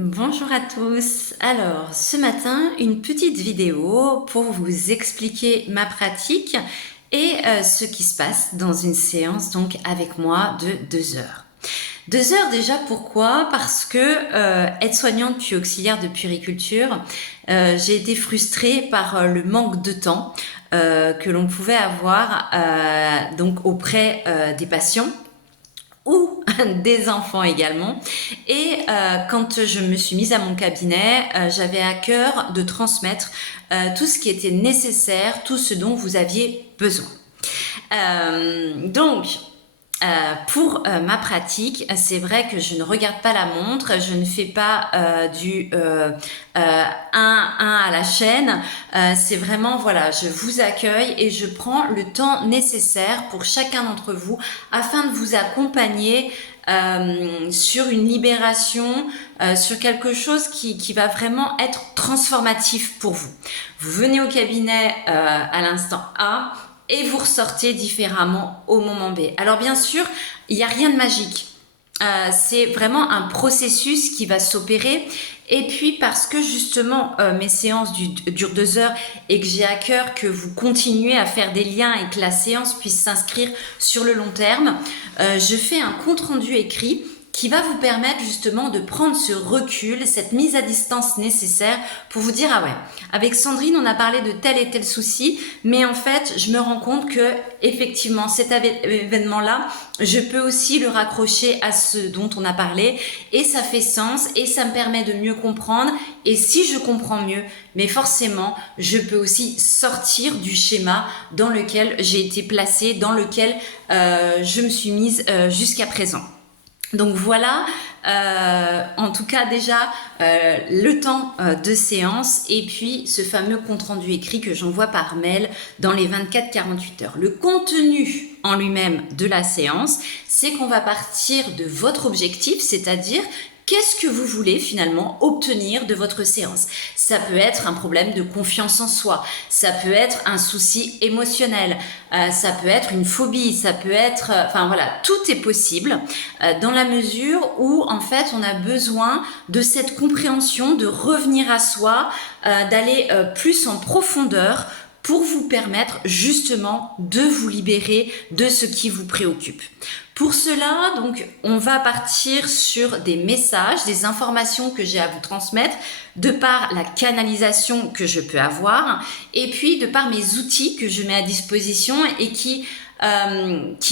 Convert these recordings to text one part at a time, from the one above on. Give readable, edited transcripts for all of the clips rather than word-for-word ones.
Bonjour à tous. Alors, ce matin, une petite vidéo pour vous expliquer ma pratique et ce qui se passe dans une séance donc avec moi de 2 heures. 2 heures déjà, pourquoi? Parce que aide-soignante puis auxiliaire de puériculture, j'ai été frustrée par le manque de temps que l'on pouvait avoir donc auprès des patients ou des enfants également. Et quand je me suis mise à mon cabinet, j'avais à cœur de transmettre tout ce qui était nécessaire, tout ce dont vous aviez besoin. Donc, pour ma pratique, c'est vrai que je ne regarde pas la montre, je ne fais pas du 1 à la chaîne. C'est vraiment, voilà, je vous accueille et je prends le temps nécessaire pour chacun d'entre vous afin de vous accompagner sur une libération, sur quelque chose qui va vraiment être transformatif pour vous. Vous venez au cabinet à l'instant A, et vous ressortez différemment au moment B. Alors bien sûr, il n'y a rien de magique. C'est vraiment un processus qui va s'opérer. Et puis parce que justement mes séances durent 2 heures et que j'ai à cœur que vous continuez à faire des liens et que la séance puisse s'inscrire sur le long terme, je fais un compte-rendu écrit qui va vous permettre justement de prendre ce recul, cette mise à distance nécessaire pour vous dire, ah ouais, avec Sandrine, on a parlé de tel et tel souci, mais en fait, je me rends compte que effectivement, cet événement-là, je peux aussi le raccrocher à ce dont on a parlé et ça fait sens et ça me permet de mieux comprendre. Et si je comprends mieux, mais forcément, je peux aussi sortir du schéma dans lequel j'ai été placée, dans lequel je me suis mise jusqu'à présent. Donc voilà, en tout cas déjà le temps de séance et puis ce fameux compte-rendu écrit que j'envoie par mail dans les 24-48 heures. Le contenu en lui-même de la séance, c'est qu'on va partir de votre objectif, c'est-à-dire qu'est-ce que vous voulez finalement obtenir de votre séance? Ça peut être un problème de confiance en soi, ça peut être un souci émotionnel, ça peut être une phobie, ça peut être... enfin voilà, tout est possible dans la mesure où en fait on a besoin de cette compréhension, de revenir à soi, d'aller plus en profondeur pour vous permettre justement de vous libérer de ce qui vous préoccupe. Pour cela, donc, on va partir sur des messages, des informations que j'ai à vous transmettre, de par la canalisation que je peux avoir, et puis de par mes outils que je mets à disposition et qui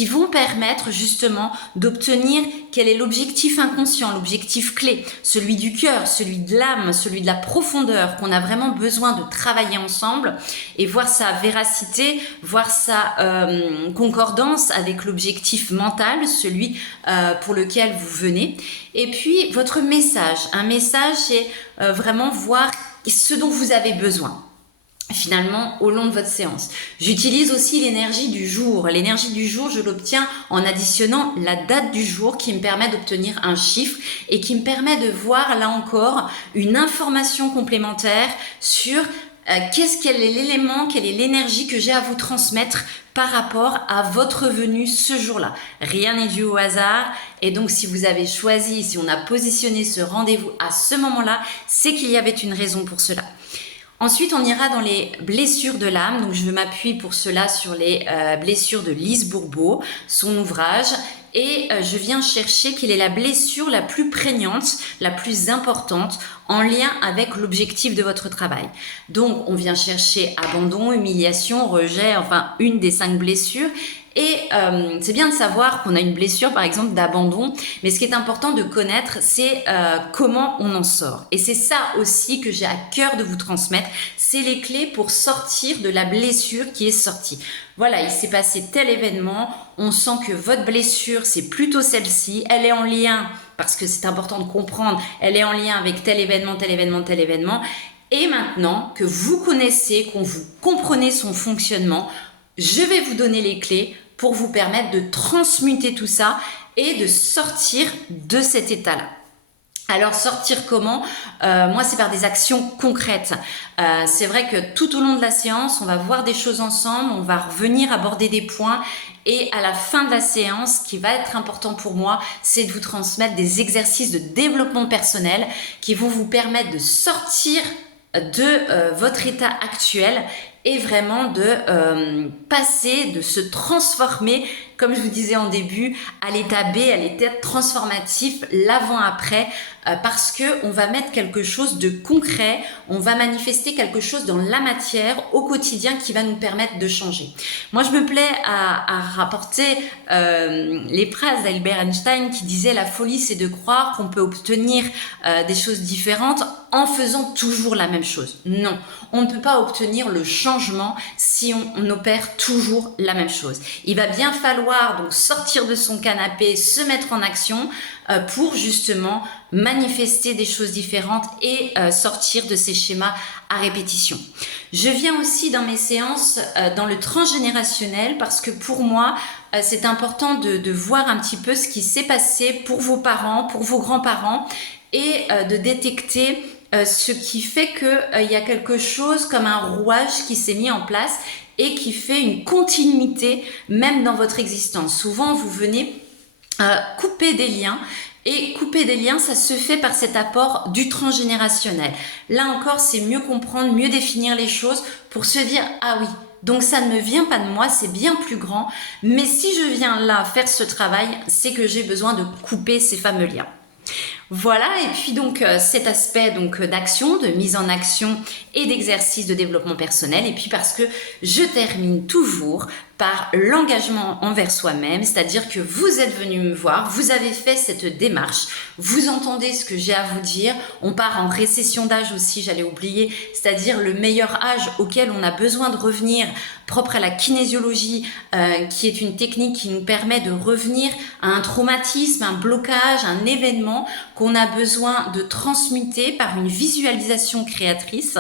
vont permettre justement d'obtenir quel est l'objectif inconscient, l'objectif clé, celui du cœur, celui de l'âme, celui de la profondeur qu'on a vraiment besoin de travailler ensemble et voir sa véracité, voir sa concordance avec l'objectif mental, celui pour lequel vous venez. Et puis votre message, un message c'est vraiment voir ce dont vous avez besoin. Finalement, au long de votre séance. J'utilise aussi l'énergie du jour. L'énergie du jour, je l'obtiens en additionnant la date du jour qui me permet d'obtenir un chiffre et qui me permet de voir, là encore, une information complémentaire sur quel est l'élément, quelle est l'énergie que j'ai à vous transmettre par rapport à votre venue ce jour-là. Rien n'est dû au hasard et donc si vous avez choisi, si on a positionné ce rendez-vous à ce moment-là, c'est qu'il y avait une raison pour cela. Ensuite, on ira dans les blessures de l'âme. Donc, je m'appuie pour cela sur les blessures de Lise Bourbeau, son ouvrage. Et je viens chercher quelle est la blessure la plus prégnante, la plus importante en lien avec l'objectif de votre travail. Donc, on vient chercher abandon, humiliation, rejet, enfin, une des 5 blessures. Et c'est bien de savoir qu'on a une blessure, par exemple, d'abandon, mais ce qui est important de connaître, c'est comment on en sort. Et c'est ça aussi que j'ai à cœur de vous transmettre, c'est les clés pour sortir de la blessure qui est sortie. Voilà, il s'est passé tel événement, on sent que votre blessure, c'est plutôt celle-ci, elle est en lien, parce que c'est important de comprendre, elle est en lien avec tel événement, tel événement, tel événement. Et maintenant que vous connaissez, qu'on vous comprenez son fonctionnement, je vais vous donner les clés pour vous permettre de transmuter tout ça et de sortir de cet état-là. Alors sortir comment? Moi c'est par des actions concrètes. C'est vrai que tout au long de la séance, on va voir des choses ensemble, on va revenir aborder des points et à la fin de la séance, ce qui va être important pour moi, c'est de vous transmettre des exercices de développement personnel qui vont vous permettre de sortir de votre état actuel et vraiment de passer, de se transformer, comme je vous disais en début, à l'état B, à l'état transformatif, l'avant-après, parce que on va mettre quelque chose de concret, on va manifester quelque chose dans la matière au quotidien qui va nous permettre de changer. Moi, je me plais à rapporter les phrases d'Albert Einstein qui disait « La folie, c'est de croire qu'on peut obtenir des choses différentes en faisant toujours la même chose. » Non, on ne peut pas obtenir le changement si on opère toujours la même chose. Il va bien falloir donc sortir de son canapé, se mettre en action pour justement manifester des choses différentes et sortir de ces schémas à répétition. Je viens aussi dans mes séances dans le transgénérationnel parce que pour moi, c'est important de voir un petit peu ce qui s'est passé pour vos parents, pour vos grands-parents et de détecter ce qui fait qu'il y a quelque chose comme un rouage qui s'est mis en place et qui fait une continuité même dans votre existence. Souvent, vous venez couper des liens. Et couper des liens, ça se fait par cet apport du transgénérationnel. Là encore, c'est mieux comprendre, mieux définir les choses pour se dire « Ah oui, donc ça ne me vient pas de moi, c'est bien plus grand. Mais si je viens là faire ce travail, c'est que j'ai besoin de couper ces fameux liens. » Voilà, et puis donc cet aspect donc d'action, de mise en action et d'exercice de développement personnel. Et puis parce que je termine toujours par l'engagement envers soi-même, c'est-à-dire que vous êtes venu me voir, vous avez fait cette démarche, vous entendez ce que j'ai à vous dire, on part en récession d'âge aussi, j'allais oublier, c'est-à-dire le meilleur âge auquel on a besoin de revenir, propre à la kinésiologie, qui est une technique qui nous permet de revenir à un traumatisme, un blocage, un événement qu'on a besoin de transmuter par une visualisation créatrice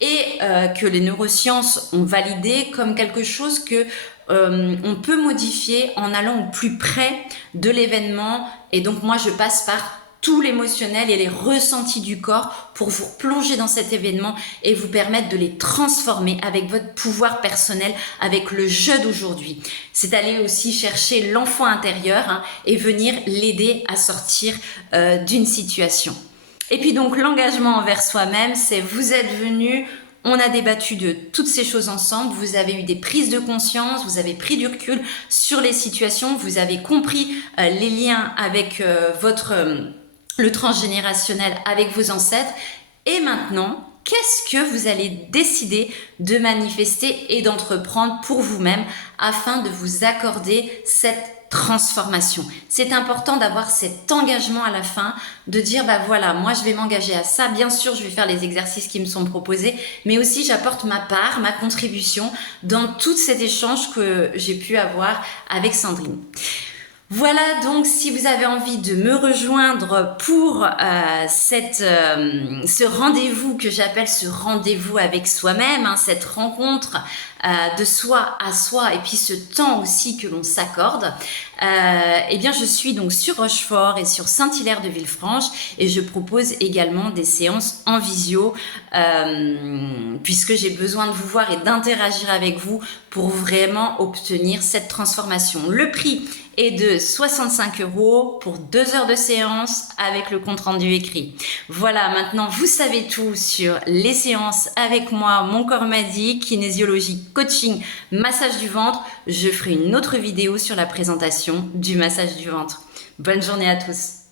et que les neurosciences ont validé comme quelque chose que on peut modifier en allant au plus près de l'événement. Et donc moi je passe par tout l'émotionnel et les ressentis du corps pour vous plonger dans cet événement et vous permettre de les transformer avec votre pouvoir personnel, avec le jeu d'aujourd'hui. C'est aller aussi chercher l'enfant intérieur et venir l'aider à sortir d'une situation. Et puis donc l'engagement envers soi-même, c'est vous êtes venu, on a débattu de toutes ces choses ensemble, vous avez eu des prises de conscience, vous avez pris du recul sur les situations, vous avez compris les liens avec le transgénérationnel avec vos ancêtres. Et maintenant, qu'est-ce que vous allez décider de manifester et d'entreprendre pour vous-même afin de vous accorder cette transformation? C'est important d'avoir cet engagement à la fin, de dire bah voilà, moi je vais m'engager à ça, bien sûr je vais faire les exercices qui me sont proposés, mais aussi j'apporte ma part, ma contribution dans tout cet échange que j'ai pu avoir avec Sandrine. Voilà donc si vous avez envie de me rejoindre pour ce rendez-vous que j'appelle ce rendez-vous avec soi-même, cette rencontre de soi à soi et puis ce temps aussi que l'on s'accorde, eh bien je suis donc sur Rochefort et sur Saint-Hilaire de Villefranche et je propose également des séances en visio puisque j'ai besoin de vous voir et d'interagir avec vous pour vraiment obtenir cette transformation. Le prix est de 65 € pour 2 heures de séance avec le compte-rendu écrit. Voilà, maintenant vous savez tout sur les séances avec moi, mon corps m'a dit, kinésiologie, coaching, massage du ventre. Je ferai une autre vidéo sur la présentation du massage du ventre. Bonne journée à tous.